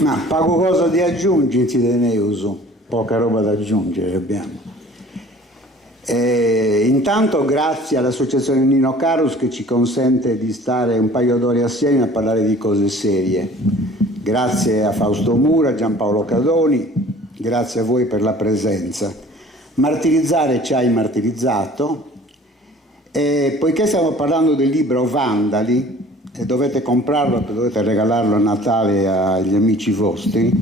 Ma poco cosa di aggiungere, te ne uso, poca roba da aggiungere abbiamo. Intanto grazie all'associazione Nino Carus che ci consente di stare un paio d'ore assieme a parlare di cose serie. Grazie a Fausto Mura, Giampaolo Cadoni, grazie a voi per la presenza. Martirizzare ci hai martirizzato, e poiché stiamo parlando del libro Vandali e dovete comprarlo, dovete regalarlo a Natale agli amici vostri,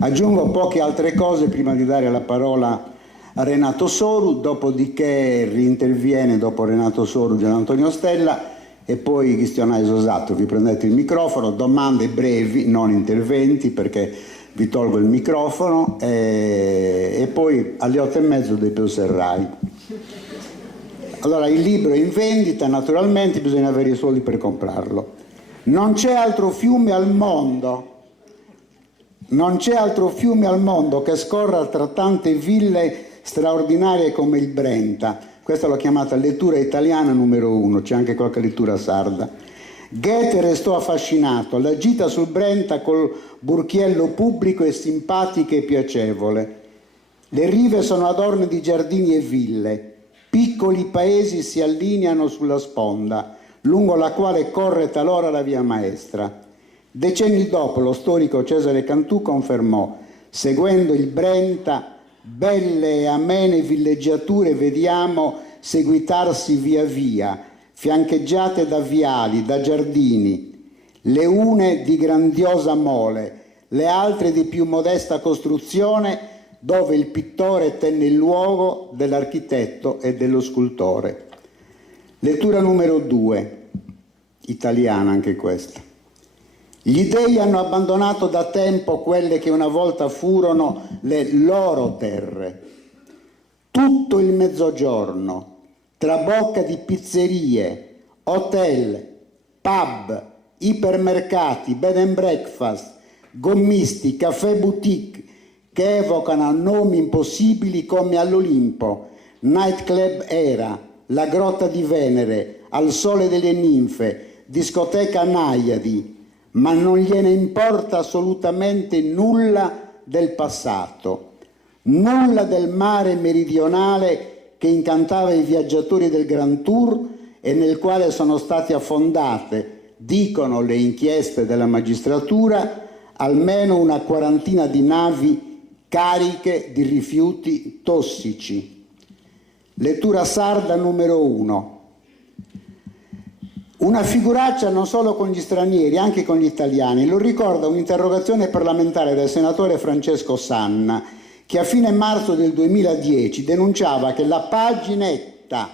aggiungo poche altre cose prima di dare la parola a Renato Soru, dopodiché rinterviene dopo Renato Soru Gian Antonio Stella e poi Cristiano Isosato. Vi prendete il microfono, domande brevi, non interventi, perché vi tolgo il microfono e poi alle 8:30 dei Serrai. Allora, il libro è in vendita, naturalmente bisogna avere i soldi per comprarlo. Non c'è altro fiume al mondo, non c'è altro fiume al mondo che scorra tra tante ville straordinarie come il Brenta. Questa l'ho chiamata lettura italiana numero 1, c'è anche qualche lettura sarda. Goethe restò affascinato, la gita sul Brenta col burchiello pubblico è simpatica e piacevole. Le rive sono adorne di giardini e ville, piccoli paesi si allineano sulla sponda, lungo la quale corre talora la via maestra. Decenni dopo lo storico Cesare Cantù confermò, seguendo il Brenta, belle e amene villeggiature vediamo seguitarsi via via, fiancheggiate da viali, da giardini, le une di grandiosa mole, le altre di più modesta costruzione, dove il pittore tenne il luogo dell'architetto e dello scultore. Lettura numero 2, italiana anche questa. Gli dei hanno abbandonato da tempo quelle che una volta furono le loro terre. Tutto il mezzogiorno, trabocca di pizzerie, hotel, pub, ipermercati, bed and breakfast, gommisti, caffè boutique, che evocano nomi impossibili come all'Olimpo, nightclub Era, la Grotta di Venere, al Sole delle Ninfe, discoteca Naiadi, ma non gliene importa assolutamente nulla del passato, nulla del mare meridionale che incantava i viaggiatori del Grand Tour e nel quale sono state affondate, dicono le inchieste della magistratura, almeno una quarantina di navi cariche di rifiuti tossici. Lettura sarda numero 1. Una figuraccia non solo con gli stranieri, anche con gli italiani. Lo ricorda un'interrogazione parlamentare del senatore Francesco Sanna, che a fine marzo del 2010 denunciava che la paginetta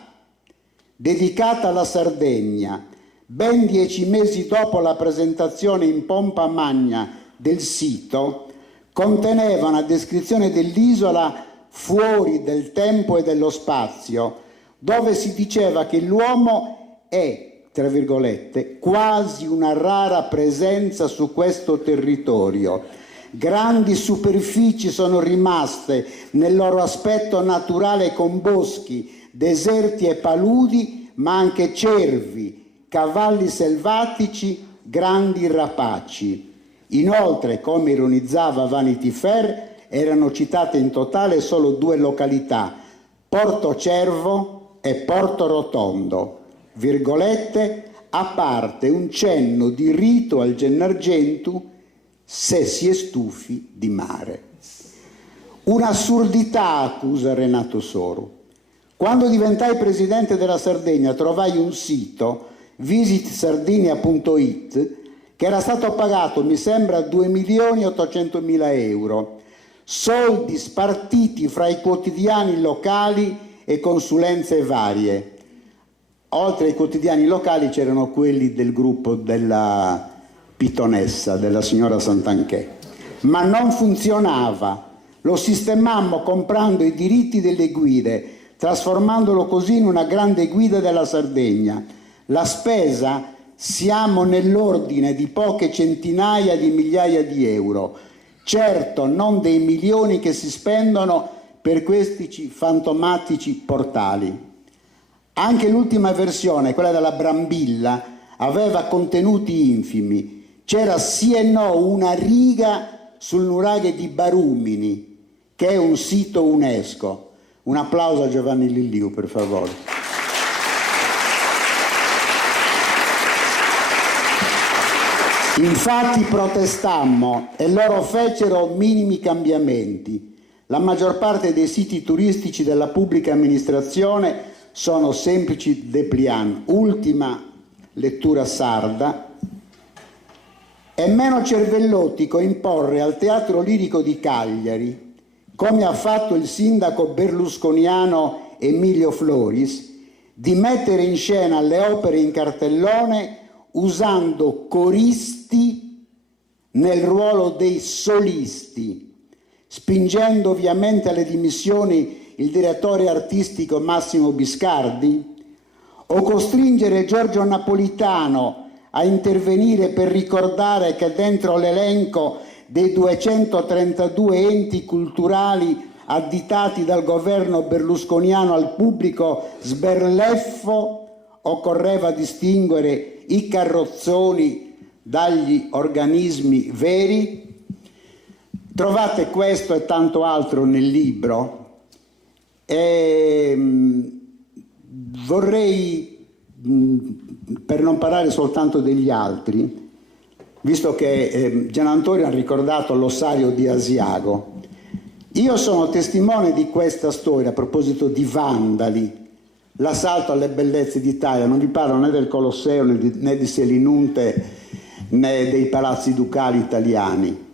dedicata alla Sardegna, ben 10 mesi dopo la presentazione in pompa magna del sito, conteneva una descrizione dell'isola fuori del tempo e dello spazio, dove si diceva che l'uomo è, tra virgolette, quasi una rara presenza su questo territorio. Grandi superfici sono rimaste nel loro aspetto naturale con boschi, deserti e paludi, ma anche cervi, cavalli selvatici, grandi rapaci. Inoltre, come ironizzava Vanity Fair, erano citate in totale solo 2 località, Porto Cervo e Porto Rotondo, virgolette, a parte un cenno di rito al Gennargentu se si è stufi di mare. Un'assurdità, accusa Renato Soru. Quando diventai presidente della Sardegna trovai un sito, visitsardinia.it, che era stato pagato, mi sembra, 2.800.000 euro, soldi spartiti fra i quotidiani locali e consulenze varie. Oltre ai quotidiani locali c'erano quelli del gruppo della Pitonessa, della signora Santanchè. Ma non funzionava. Lo sistemammo comprando i diritti delle guide, trasformandolo così in una grande guida della Sardegna. La spesa, siamo nell'ordine di poche centinaia di migliaia di euro. Certo, non dei milioni che si spendono per questi fantomatici portali. Anche l'ultima versione, quella della Brambilla, aveva contenuti infimi. C'era sì e no una riga sul nuraghe di Barumini, che è un sito UNESCO. Un applauso a Giovanni Lilliu, per favore. Infatti protestammo e loro fecero minimi cambiamenti. La maggior parte dei siti turistici della pubblica amministrazione sono semplici dépliant. Ultima lettura sarda. È meno cervellotico imporre al Teatro Lirico di Cagliari, come ha fatto il sindaco berlusconiano Emilio Floris, di mettere in scena le opere in cartellone usando coristi nel ruolo dei solisti, spingendo ovviamente alle dimissioni il direttore artistico Massimo Biscardi, o costringere Giorgio Napolitano a intervenire per ricordare che dentro l'elenco dei 232 enti culturali additati dal governo berlusconiano al pubblico sberleffo occorreva distinguere i carrozzoni dagli organismi veri? Trovate questo e tanto altro nel libro e vorrei, per non parlare soltanto degli altri, visto che Gian Antonio ha ricordato l'ossario di Asiago, io sono testimone di questa storia a proposito di vandali, l'assalto alle bellezze d'Italia. Non vi parlo né del Colosseo né di Selinunte né dei palazzi ducali italiani.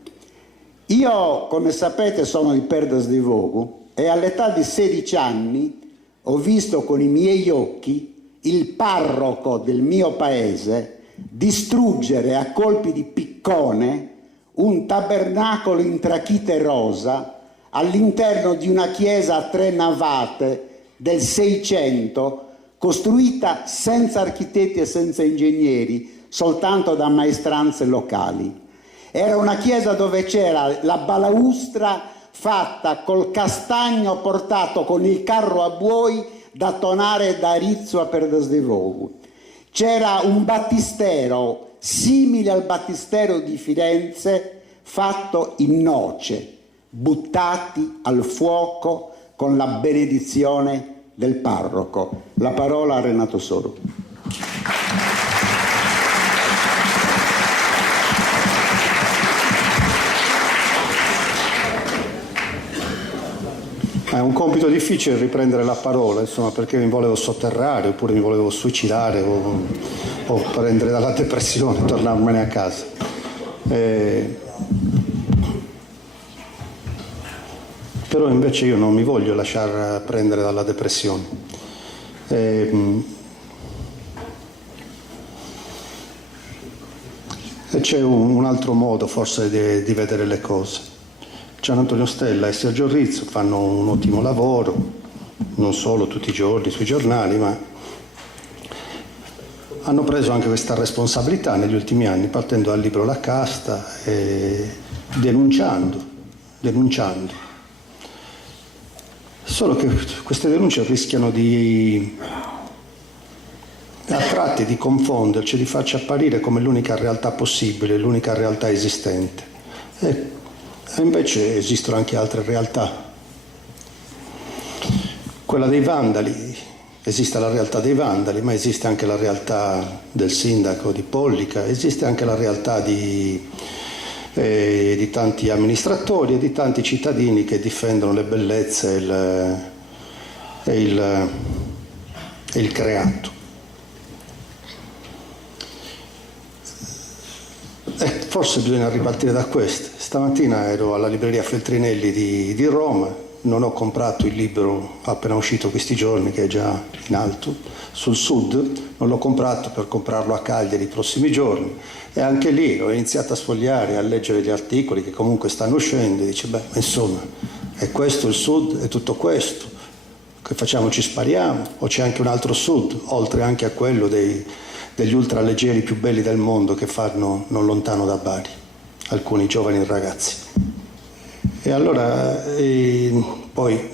Io, come sapete, sono di Perdas de Vogo e all'età di 16 anni ho visto con i miei occhi il parroco del mio paese distruggere a colpi di piccone un tabernacolo in trachite rosa all'interno di una chiesa a 3 navate del 600, costruita senza architetti e senza ingegneri, soltanto da maestranze locali. Era una chiesa dove c'era la balaustra fatta col castagno portato con il carro a buoi da Tonare da Arezzo a Perdas de Vogo. C'era un battistero simile al battistero di Firenze, fatto in noce, buttati al fuoco con la benedizione del parroco. La parola a Renato Soro. È un compito difficile riprendere la parola, insomma, perché mi volevo sotterrare oppure mi volevo suicidare o prendere dalla depressione e tornarmene a casa. Però invece io non mi voglio lasciar prendere dalla depressione. E c'è un altro modo forse di vedere le cose. Gian Antonio Stella e Sergio Rizzo fanno un ottimo lavoro, non solo tutti i giorni sui giornali, ma hanno preso anche questa responsabilità negli ultimi anni, partendo dal libro La Casta e denunciando. Solo che queste denunce rischiano a tratti di confonderci, di farci apparire come l'unica realtà possibile, l'unica realtà esistente. E invece esistono anche altre realtà. Quella dei vandali, esiste la realtà dei vandali, ma esiste anche la realtà del sindaco di Pollica, esiste anche la realtà di tanti amministratori e di tanti cittadini che difendono le bellezze e il creato. Forse bisogna ripartire da queste. Stamattina ero alla libreria Feltrinelli di Roma, non ho comprato il libro appena uscito questi giorni, che è già in alto, sul Sud, non l'ho comprato per comprarlo a Cagliari i prossimi giorni, e anche lì ho iniziato a sfogliare, a leggere gli articoli che comunque stanno uscendo, e dice, insomma, è questo il Sud, è tutto questo, che facciamo, ci spariamo, o c'è anche un altro Sud, oltre anche a quello degli ultraleggeri più belli del mondo che fanno non lontano da Bari, alcuni giovani ragazzi. E allora poi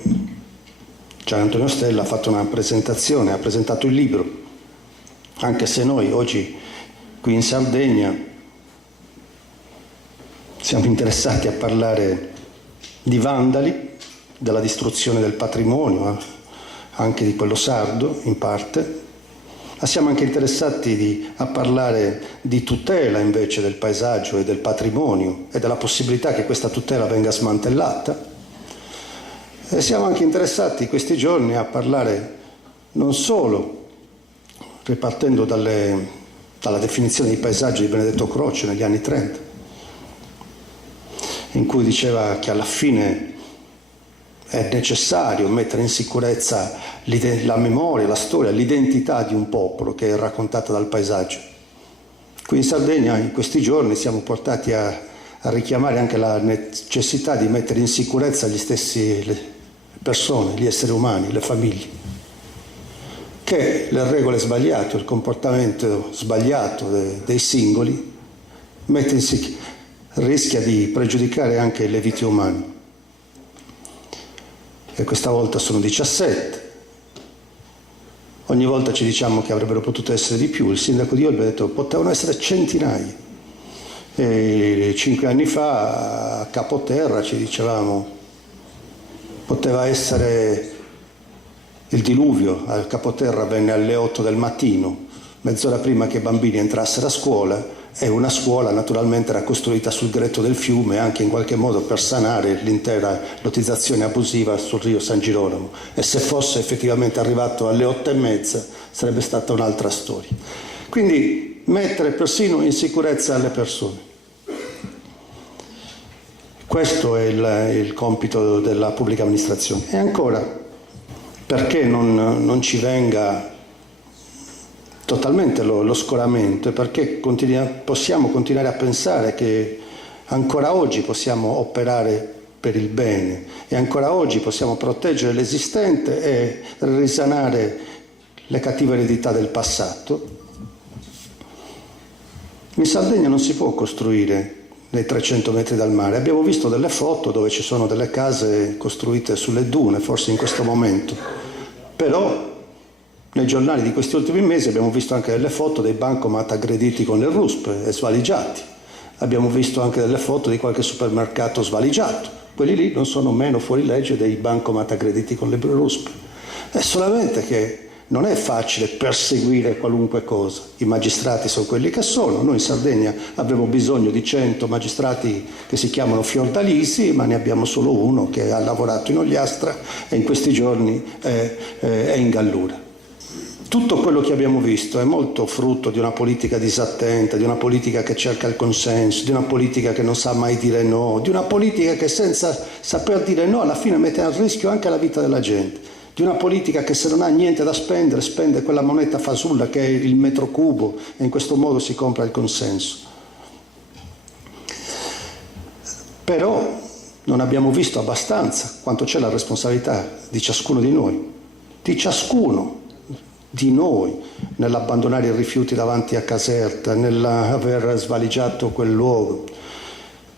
Gian Antonio Stella ha fatto una presentazione, ha presentato il libro, anche se noi oggi qui in Sardegna siamo interessati a parlare di vandali, della distruzione del patrimonio, anche di quello sardo in parte, ma siamo anche interessati a parlare di tutela invece del paesaggio e del patrimonio e della possibilità che questa tutela venga smantellata. E siamo anche interessati questi giorni a parlare non solo, ripartendo dalla definizione di paesaggio di Benedetto Croce negli anni 30, in cui diceva che alla fine è necessario mettere in sicurezza la memoria, la storia, l'identità di un popolo che è raccontata dal paesaggio. Qui in Sardegna in questi giorni siamo portati a richiamare anche la necessità di mettere in sicurezza le persone, gli esseri umani, le famiglie, che le regole sbagliate, il comportamento sbagliato dei singoli rischia di pregiudicare anche le vite umane. E questa volta sono 17. Ogni volta ci diciamo che avrebbero potuto essere di più. Il sindaco di Olbia ha detto che potevano essere centinaia. E 5 anni fa a Capoterra ci dicevamo poteva essere il diluvio. A Capoterra venne alle 8 del mattino, mezz'ora prima che i bambini entrassero a scuola, e una scuola naturalmente era costruita sul gretto del fiume anche in qualche modo per sanare l'intera lottizzazione abusiva sul Rio San Girolamo, e se fosse effettivamente arrivato alle 8:30 sarebbe stata un'altra storia. Quindi mettere persino in sicurezza le persone, questo è il compito della pubblica amministrazione. E ancora, perché non ci venga totalmente lo scoramento, e perché possiamo continuare a pensare che ancora oggi possiamo operare per il bene e ancora oggi possiamo proteggere l'esistente e risanare le cattive eredità del passato. In Sardegna non si può costruire nei 300 metri dal mare. Abbiamo visto delle foto dove ci sono delle case costruite sulle dune, forse in questo momento, però nei giornali di questi ultimi mesi abbiamo visto anche delle foto dei bancomat aggrediti con le ruspe e svaligiati. Abbiamo visto anche delle foto di qualche supermercato svaligiato. Quelli lì non sono meno fuori legge dei bancomat aggrediti con le ruspe. È solamente che non è facile perseguire qualunque cosa. I magistrati sono quelli che sono. Noi in Sardegna avremo bisogno di 100 magistrati che si chiamano fiordalisi, ma ne abbiamo solo uno che ha lavorato in Ogliastra e in questi giorni è in Gallura. Tutto quello che abbiamo visto è molto frutto di una politica disattenta, di una politica che cerca il consenso, di una politica che non sa mai dire no, di una politica che senza saper dire no alla fine mette a rischio anche la vita della gente, di una politica che se non ha niente da spendere spende quella moneta fasulla che è il metro cubo e in questo modo si compra il consenso. Però non abbiamo visto abbastanza quanto c'è la responsabilità di ciascuno di noi, nell'abbandonare i rifiuti davanti a Caserta, nell'aver svaligiato quel luogo.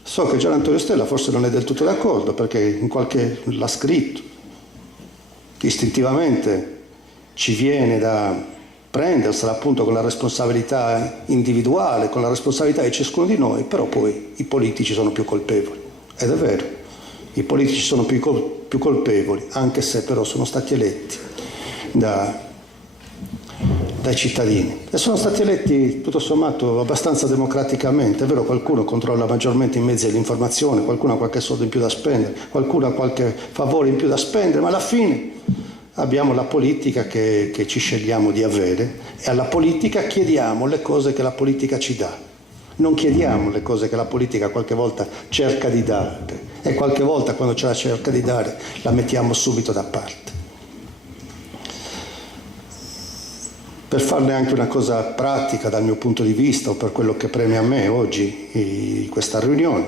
So che Gian Antonio Stella forse non è del tutto d'accordo, perché l'ha scritto. Istintivamente ci viene da prendersela appunto con la responsabilità individuale, con la responsabilità di ciascuno di noi, però poi i politici sono più colpevoli. Ed è vero, i politici sono più colpevoli, anche se però sono stati eletti dai cittadini e sono stati eletti tutto sommato abbastanza democraticamente. È vero, qualcuno controlla maggiormente i mezzi dell'informazione, qualcuno ha qualche soldo in più da spendere, qualcuno ha qualche favore in più da spendere, ma alla fine abbiamo la politica che ci scegliamo di avere e alla politica chiediamo le cose che la politica ci dà. Non chiediamo le cose che la politica qualche volta cerca di dare e qualche volta quando ce la cerca di dare la mettiamo subito da parte. Per farne anche una cosa pratica dal mio punto di vista, o per quello che preme a me oggi questa riunione,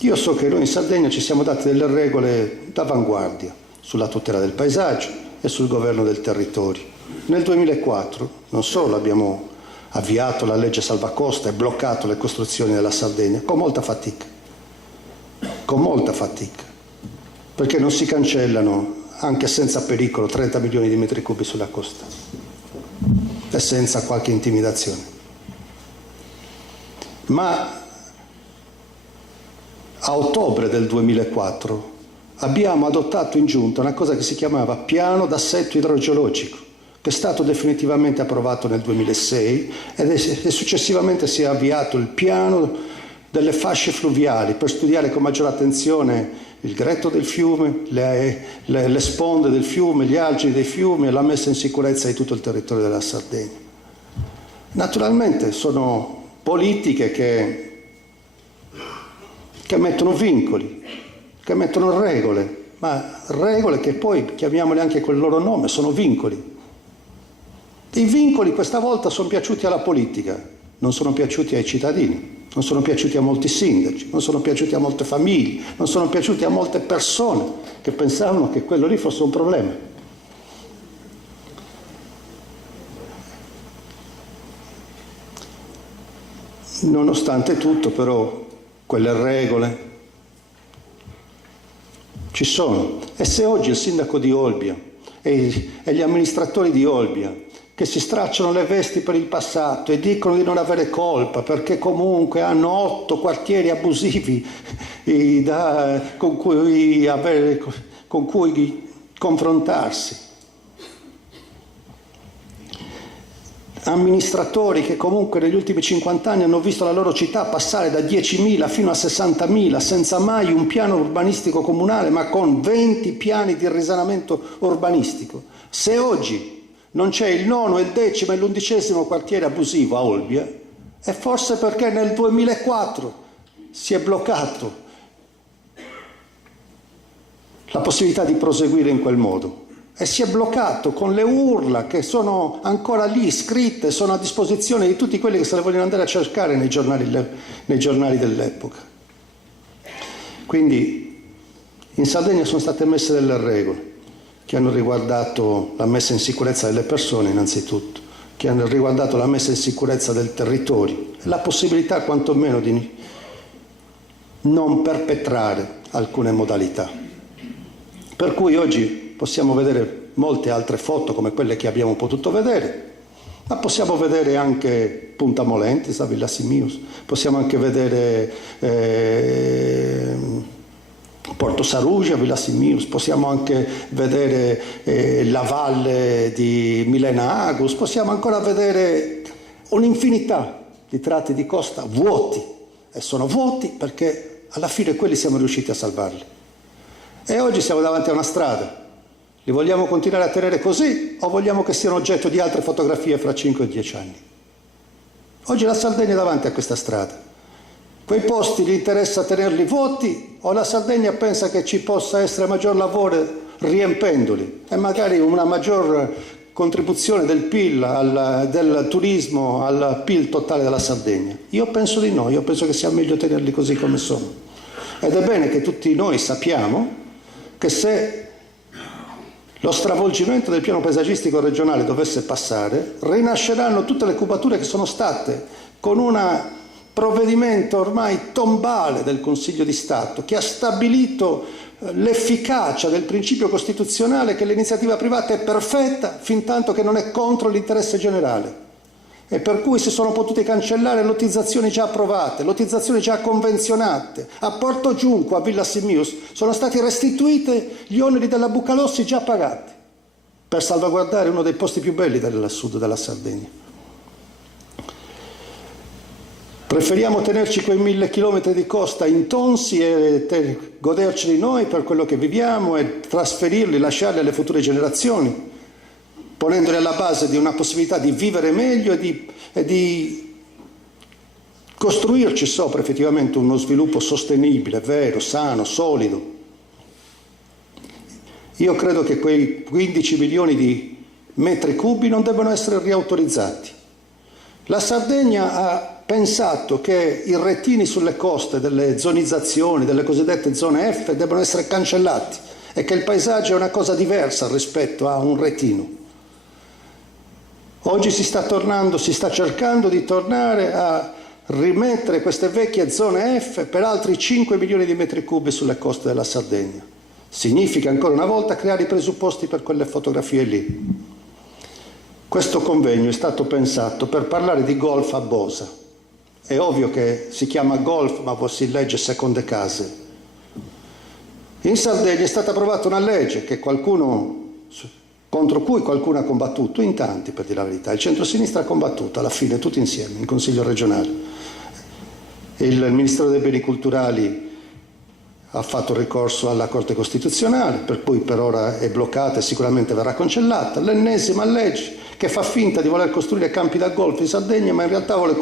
io so che noi in Sardegna ci siamo dati delle regole d'avanguardia sulla tutela del paesaggio e sul governo del territorio. Nel 2004 non solo abbiamo avviato la legge salvacosta e bloccato le costruzioni della Sardegna, con molta fatica, perché non si cancellano anche senza pericolo 30 milioni di metri cubi sulla costa e senza qualche intimidazione. Ma a ottobre del 2004 abbiamo adottato in giunta una cosa che si chiamava piano d'assetto idrogeologico, che è stato definitivamente approvato nel 2006 e successivamente si è avviato il piano delle fluviali per studiare con maggiore attenzione il gretto del fiume, le sponde del fiume, gli argini dei fiumi e la messa in sicurezza di tutto il territorio della Sardegna. Naturalmente sono politiche che mettono vincoli, che mettono regole, ma regole che poi, chiamiamole anche col loro nome, sono vincoli. I vincoli questa volta sono piaciuti alla politica, non sono piaciuti ai cittadini, non sono piaciuti a molti sindaci, non sono piaciuti a molte famiglie, non sono piaciuti a molte persone che pensavano che quello lì fosse un problema. Nonostante tutto, però, quelle regole ci sono. E se oggi il sindaco di Olbia e gli amministratori di Olbia, che si stracciano le vesti per il passato e dicono di non avere colpa perché comunque hanno 8 quartieri abusivi con cui confrontarsi, amministratori che comunque negli ultimi 50 anni hanno visto la loro città passare da 10.000 fino a 60.000 senza mai un piano urbanistico comunale, ma con 20 piani di risanamento urbanistico. Se oggi non c'è il 9, il 10° e l'11° quartiere abusivo a Olbia, è forse perché nel 2004 si è bloccato la possibilità di proseguire in quel modo. E si è bloccato con le urla che sono ancora lì scritte, sono a disposizione di tutti quelli che se le vogliono andare a cercare nei giornali dell'epoca. Quindi in Sardegna sono state messe delle regole che hanno riguardato la messa in sicurezza delle persone innanzitutto, che hanno riguardato la messa in sicurezza del territorio e la possibilità quantomeno di non perpetrare alcune modalità. Per cui oggi possiamo vedere molte altre foto come quelle che abbiamo potuto vedere, ma possiamo vedere anche Punta Molentis a Villa Simius, possiamo anche vedere Porto Sarugia a Villa Simius, possiamo anche vedere la valle di Milena Agus, possiamo ancora vedere un'infinità di tratti di costa vuoti, e sono vuoti perché alla fine quelli siamo riusciti a salvarli. E oggi siamo davanti a una strada. Li vogliamo continuare a tenere così o vogliamo che siano oggetto di altre fotografie fra 5 e 10 anni? Oggi la Sardegna è davanti a questa strada. Quei posti gli interessa tenerli vuoti o la Sardegna pensa che ci possa essere maggior lavoro riempendoli e magari una maggior contribuzione del PIL, del turismo al PIL totale della Sardegna? Io penso di no, io penso che sia meglio tenerli così come sono. Ed è bene che tutti noi sappiamo che se lo stravolgimento del piano paesaggistico regionale dovesse passare, rinasceranno tutte le cubature che sono state con un provvedimento ormai tombale del Consiglio di Stato che ha stabilito l'efficacia del principio costituzionale che l'iniziativa privata è perfetta fin tanto che non è contro l'interesse generale. E per cui si sono potute cancellare lottizzazioni già approvate, lottizzazioni già convenzionate. A Porto Giunco, a Villa Simius, sono stati restituiti gli oneri della Bucalossi già pagati per salvaguardare uno dei posti più belli del sud della Sardegna. Preferiamo tenerci quei 1000 chilometri di costa intonsi e goderceli noi per quello che viviamo e trasferirli, lasciarli alle future generazioni, ponendoli alla base di una possibilità di vivere meglio e di costruirci sopra effettivamente uno sviluppo sostenibile, vero, sano, solido. Io credo che quei 15 milioni di metri cubi non debbano essere riautorizzati. La Sardegna ha pensato che i retini sulle coste delle zonizzazioni, delle cosiddette zone F, debbano essere cancellati e che il paesaggio è una cosa diversa rispetto a un retino. Oggi si sta cercando di tornare a rimettere queste vecchie zone F per altri 5 milioni di metri cubi sulle coste della Sardegna. Significa ancora una volta creare i presupposti per quelle fotografie lì. Questo convegno è stato pensato per parlare di golf a Bosa È ovvio che si chiama golf, ma si legge seconde case. In Sardegna è stata approvata una legge contro cui qualcuno ha combattuto, in tanti per dire la verità. Il centro-sinistra ha combattuto, alla fine, tutti insieme, in Consiglio regionale. Il Ministero dei Beni Culturali ha fatto ricorso alla Corte Costituzionale, per cui per ora è bloccata e sicuramente verrà cancellata. L'ennesima legge che fa finta di voler costruire campi da golf in Sardegna, ma in realtà vuole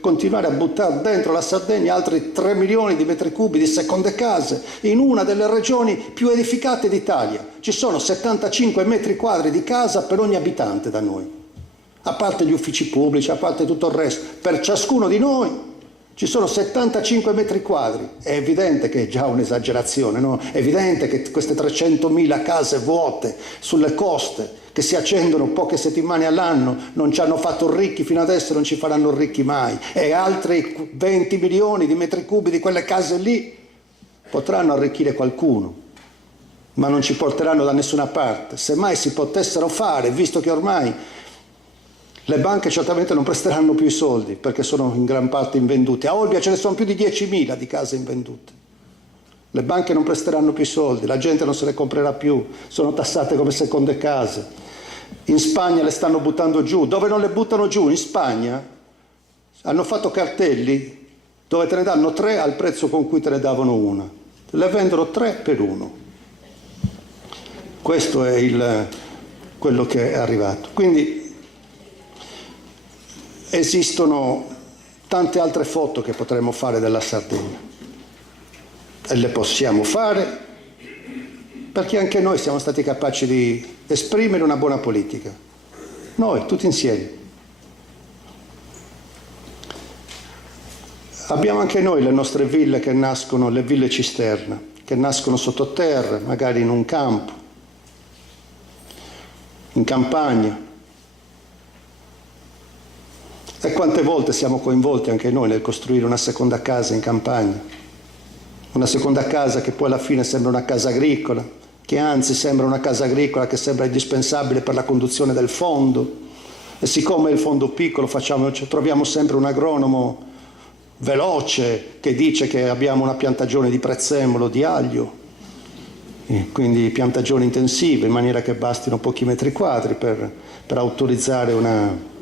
continuare a buttare dentro la Sardegna altri 3 milioni di metri cubi di seconde case, in una delle regioni più edificate d'Italia. Ci sono 75 metri quadri di casa per ogni abitante da noi, a parte gli uffici pubblici, a parte tutto il resto. Per ciascuno di noi ci sono 75 metri quadri. È evidente che è già un'esagerazione, no? È evidente che queste 300.000 case vuote sulle coste, che si accendono poche settimane all'anno, non ci hanno fatto ricchi fino adesso e non ci faranno ricchi mai. E altri 20 milioni di metri cubi di quelle case lì potranno arricchire qualcuno, ma non ci porteranno da nessuna parte. Se mai si potessero fare, visto che ormai le banche certamente non presteranno più i soldi perché sono in gran parte invendute. A Olbia ce ne sono più di 10.000 di case invendute. Le banche non presteranno più i soldi, la gente non se le comprerà più, sono tassate come seconde case. In Spagna le stanno buttando giù. Dove non le buttano giù? In Spagna hanno fatto cartelli dove te ne danno 3 al prezzo con cui te ne davano una. Le vendono 3 per 1. Questo è quello che è arrivato. Quindi esistono tante altre foto che potremmo fare della Sardegna e le possiamo fare perché anche noi siamo stati capaci di esprimere una buona politica. Noi, tutti insieme. Abbiamo anche noi le nostre ville che nascono, le ville cisterna, che nascono sottoterra, magari in un campo, in campagna. E quante volte siamo coinvolti anche noi nel costruire una seconda casa in campagna, una seconda casa che poi alla fine sembra una casa agricola, che anzi sembra una casa agricola che sembra indispensabile per la conduzione del fondo, e siccome il fondo piccolo troviamo sempre un agronomo veloce che dice che abbiamo una piantagione di prezzemolo, di aglio, quindi piantagioni intensive in maniera che bastino pochi metri quadri per autorizzare una.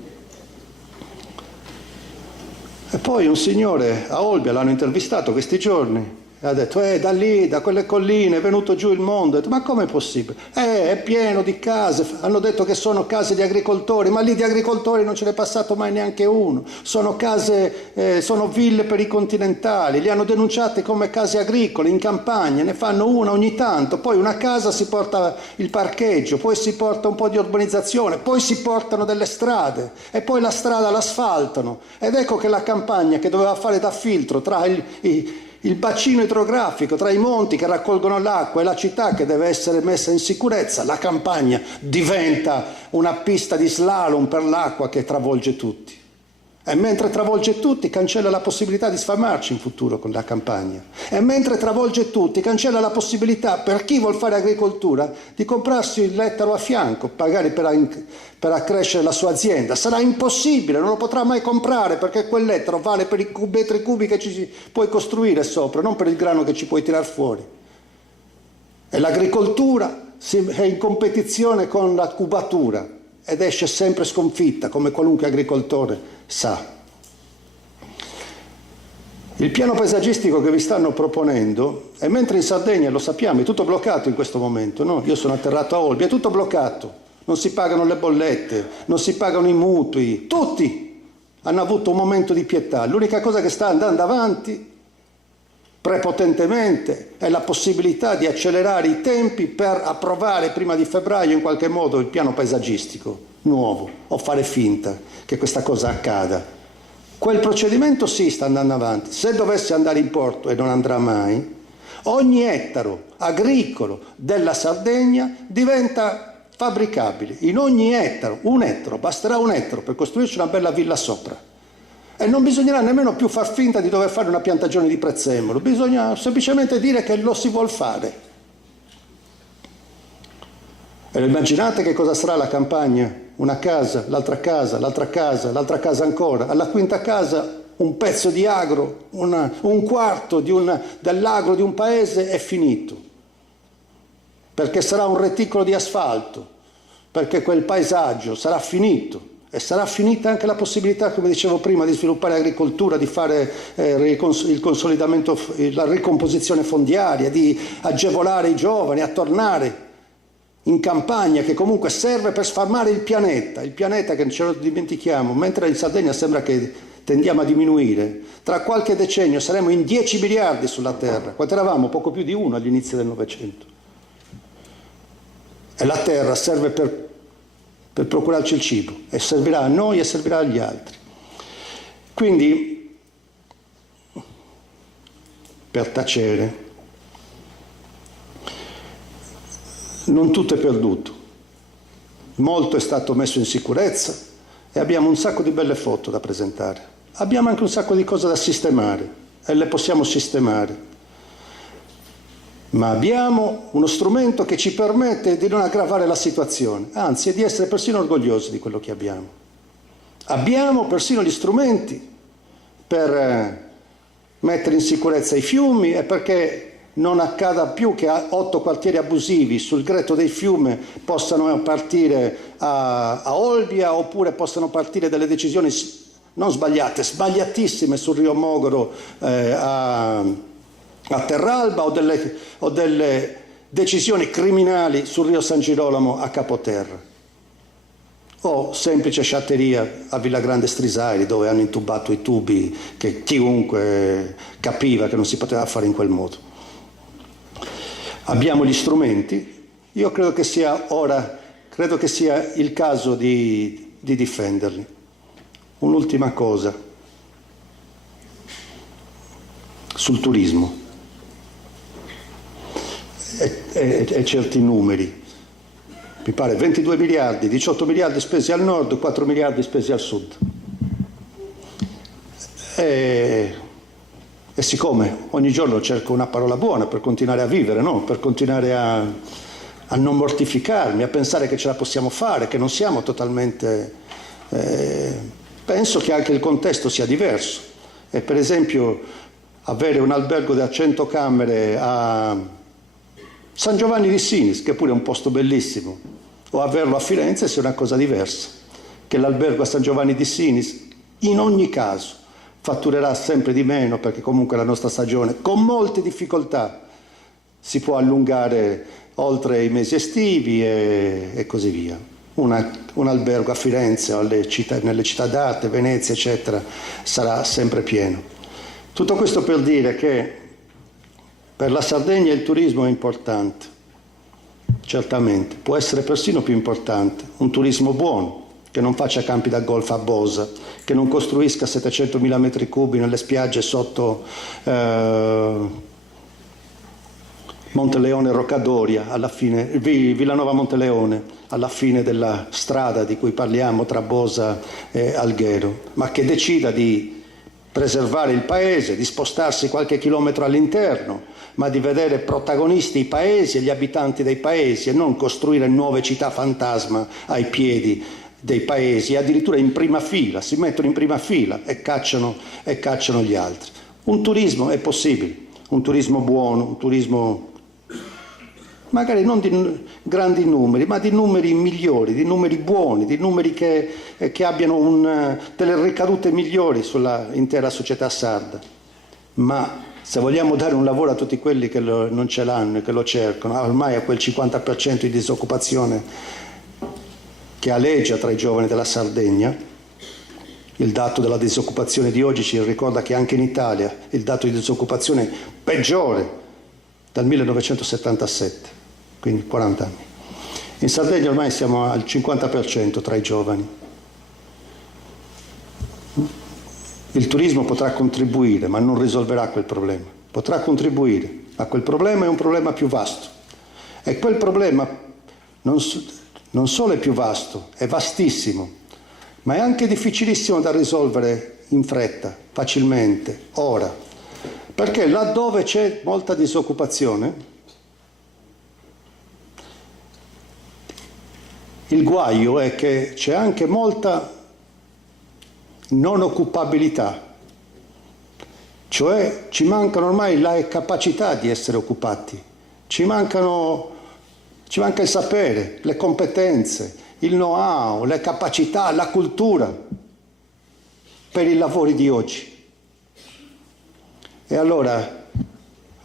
E poi un signore a Olbia, l'hanno intervistato questi giorni, e ha detto, da lì, da quelle colline è venuto giù il mondo. Ho detto, ma com'è possibile? È pieno di case, hanno detto che sono case di agricoltori, ma lì di agricoltori non ce n'è passato mai neanche uno. Sono case, sono ville per i continentali, li hanno denunciate come case agricole, in campagna, ne fanno una ogni tanto, poi una casa si porta il parcheggio, poi si porta un po' di urbanizzazione, poi si portano delle strade, e poi la strada l'asfaltano. Ed ecco che la campagna che doveva fare da filtro tra il bacino idrografico, tra i monti che raccolgono l'acqua e la città che deve essere messa in sicurezza, la campagna diventa una pista di slalom per l'acqua che travolge tutti. E mentre travolge tutti cancella la possibilità di sfamarci in futuro con la campagna. E mentre travolge tutti cancella la possibilità per chi vuol fare agricoltura di comprarsi il ettaro a fianco, magari per accrescere la sua azienda. Sarà impossibile, non lo potrà mai comprare perché quell'ettaro vale per i metri cubi che ci puoi costruire sopra, non per il grano che ci puoi tirar fuori. E l'agricoltura è in competizione con la cubatura ed esce sempre sconfitta, come qualunque agricoltore sa. Il piano paesaggistico che vi stanno proponendo, e mentre in Sardegna, lo sappiamo, è tutto bloccato in questo momento, no? Io sono atterrato a Olbia, è tutto bloccato, non si pagano le bollette, non si pagano i mutui, tutti hanno avuto un momento di pietà. L'unica cosa che sta andando avanti prepotentemente è la possibilità di accelerare i tempi per approvare prima di febbraio in qualche modo il piano paesaggistico nuovo, o fare finta che questa cosa accada. Quel procedimento sì sta andando avanti. Se dovesse andare in porto, e non andrà mai, ogni ettaro agricolo della Sardegna diventa fabbricabile. In ogni ettaro, basterà un ettaro per costruirci una bella villa sopra. E non bisognerà nemmeno più far finta di dover fare una piantagione di prezzemolo, bisogna semplicemente dire che lo si vuol fare. E immaginate che cosa sarà la campagna? Una casa, l'altra casa, l'altra casa, l'altra casa ancora, alla quinta casa un pezzo di agro, un quarto dell'agro di un paese è finito, perché sarà un reticolo di asfalto, perché quel paesaggio sarà finito. E sarà finita anche la possibilità, come dicevo prima, di sviluppare agricoltura, di fare il consolidamento, la ricomposizione fondiaria, di agevolare i giovani a tornare in campagna, che comunque serve per sfamare il pianeta che ce lo dimentichiamo, mentre in Sardegna sembra che tendiamo a diminuire. Tra qualche decennio saremo in 10 miliardi sulla Terra, quando eravamo poco più di 1 all'inizio del Novecento. E la Terra serve per procurarci il cibo, e servirà a noi e servirà agli altri. Quindi, per tacere, non tutto è perduto, molto è stato messo in sicurezza e abbiamo un sacco di belle foto da presentare, abbiamo anche un sacco di cose da sistemare e le possiamo sistemare. Ma abbiamo uno strumento che ci permette di non aggravare la situazione, anzi di essere persino orgogliosi di quello che abbiamo. Abbiamo persino gli strumenti per mettere in sicurezza i fiumi e perché non accada più che 8 quartieri abusivi sul gretto del fiume possano partire a Olbia, oppure possano partire delle decisioni non sbagliate, sbagliatissime sul Rio Mogoro a Terralba, o delle decisioni criminali sul Rio San Girolamo a Capoterra, o semplice sciatteria a Villagrande Strisaili, dove hanno intubato i tubi che chiunque capiva che non si poteva fare in quel modo. Abbiamo gli strumenti, io credo che sia il caso di difenderli. Un'ultima cosa sul turismo e certi numeri. Mi pare 22 miliardi, 18 miliardi spesi al nord, 4 miliardi spesi al sud. E siccome ogni giorno cerco una parola buona per continuare a vivere, no? Per continuare a non mortificarmi, a pensare che ce la possiamo fare, che non siamo totalmente... penso che anche il contesto sia diverso. E per esempio avere un albergo da 100 camere a San Giovanni di Sinis, che pure è un posto bellissimo, o averlo a Firenze sia una cosa diversa. Che l'albergo a San Giovanni di Sinis in ogni caso fatturerà sempre di meno, perché comunque la nostra stagione, con molte difficoltà, si può allungare oltre i mesi estivi e così via. Un albergo a Firenze o nelle città d'arte, Venezia, eccetera, sarà sempre pieno. Tutto questo per dire che per la Sardegna il turismo è importante, certamente, può essere persino più importante, un turismo buono, che non faccia campi da golf a Bosa, che non costruisca 700.000 metri cubi nelle spiagge sotto Monteleone e Roccadoria, alla fine, Villanova Monteleone, alla fine della strada di cui parliamo tra Bosa e Alghero, ma che decida di preservare il paese, di spostarsi qualche chilometro all'interno, ma di vedere protagonisti i paesi e gli abitanti dei paesi, e non costruire nuove città fantasma ai piedi dei paesi, addirittura in prima fila, si mettono in prima fila e cacciano gli altri. Un turismo è possibile, un turismo buono, un turismo magari non di grandi numeri, ma di numeri migliori, di numeri buoni, di numeri che abbiano delle ricadute migliori sulla intera società sarda. Ma se vogliamo dare un lavoro a tutti quelli che non ce l'hanno e che lo cercano, ormai a quel 50% di disoccupazione che aleggia tra i giovani della Sardegna, il dato della disoccupazione di oggi ci ricorda che anche in Italia il dato di disoccupazione peggiore dal 1977, quindi 40 anni. In Sardegna ormai siamo al 50% tra i giovani. Il turismo potrà contribuire, ma non risolverà quel problema. Potrà contribuire, ma quel problema è un problema più vasto. E quel problema non solo è più vasto, è vastissimo, ma è anche difficilissimo da risolvere in fretta, facilmente, ora. Perché laddove c'è molta disoccupazione, il guaio è che c'è anche molta non occupabilità, Cioè ci mancano ormai la capacità di essere occupati, ci manca il sapere, le competenze, il know-how, le capacità, la cultura per i lavori di oggi. E allora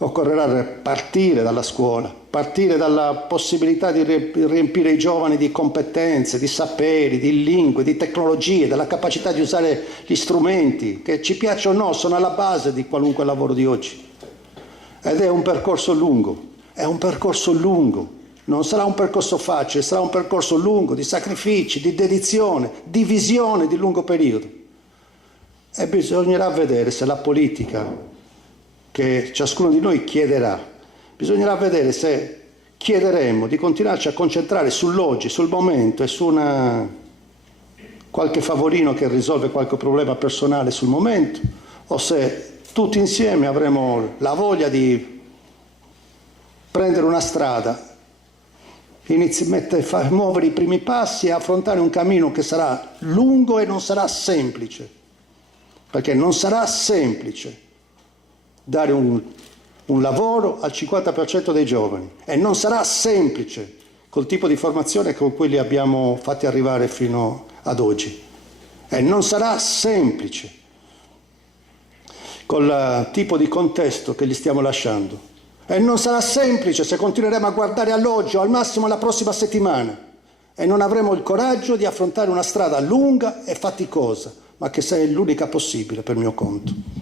occorrerà partire dalla scuola, partire dalla possibilità di riempire i giovani di competenze, di saperi, di lingue, di tecnologie, della capacità di usare gli strumenti, che ci piacciono o no, sono alla base di qualunque lavoro di oggi. Ed è un percorso lungo, non sarà un percorso facile, sarà un percorso lungo, di sacrifici, di dedizione, di visione di lungo periodo. E bisognerà vedere se la politica che ciascuno di noi chiederà, bisognerà vedere se chiederemo di continuarci a concentrare sull'oggi, sul momento e su qualche favorino che risolve qualche problema personale sul momento, o se tutti insieme avremo la voglia di prendere una strada, muovere i primi passi e affrontare un cammino che sarà lungo e non sarà semplice, perché non sarà semplice dare un lavoro al 50% dei giovani e non sarà semplice col tipo di formazione con cui li abbiamo fatti arrivare fino ad oggi, e non sarà semplice col tipo di contesto che gli stiamo lasciando, e non sarà semplice se continueremo a guardare all'oggi o al massimo alla prossima settimana e non avremo il coraggio di affrontare una strada lunga e faticosa, ma che è l'unica possibile per mio conto.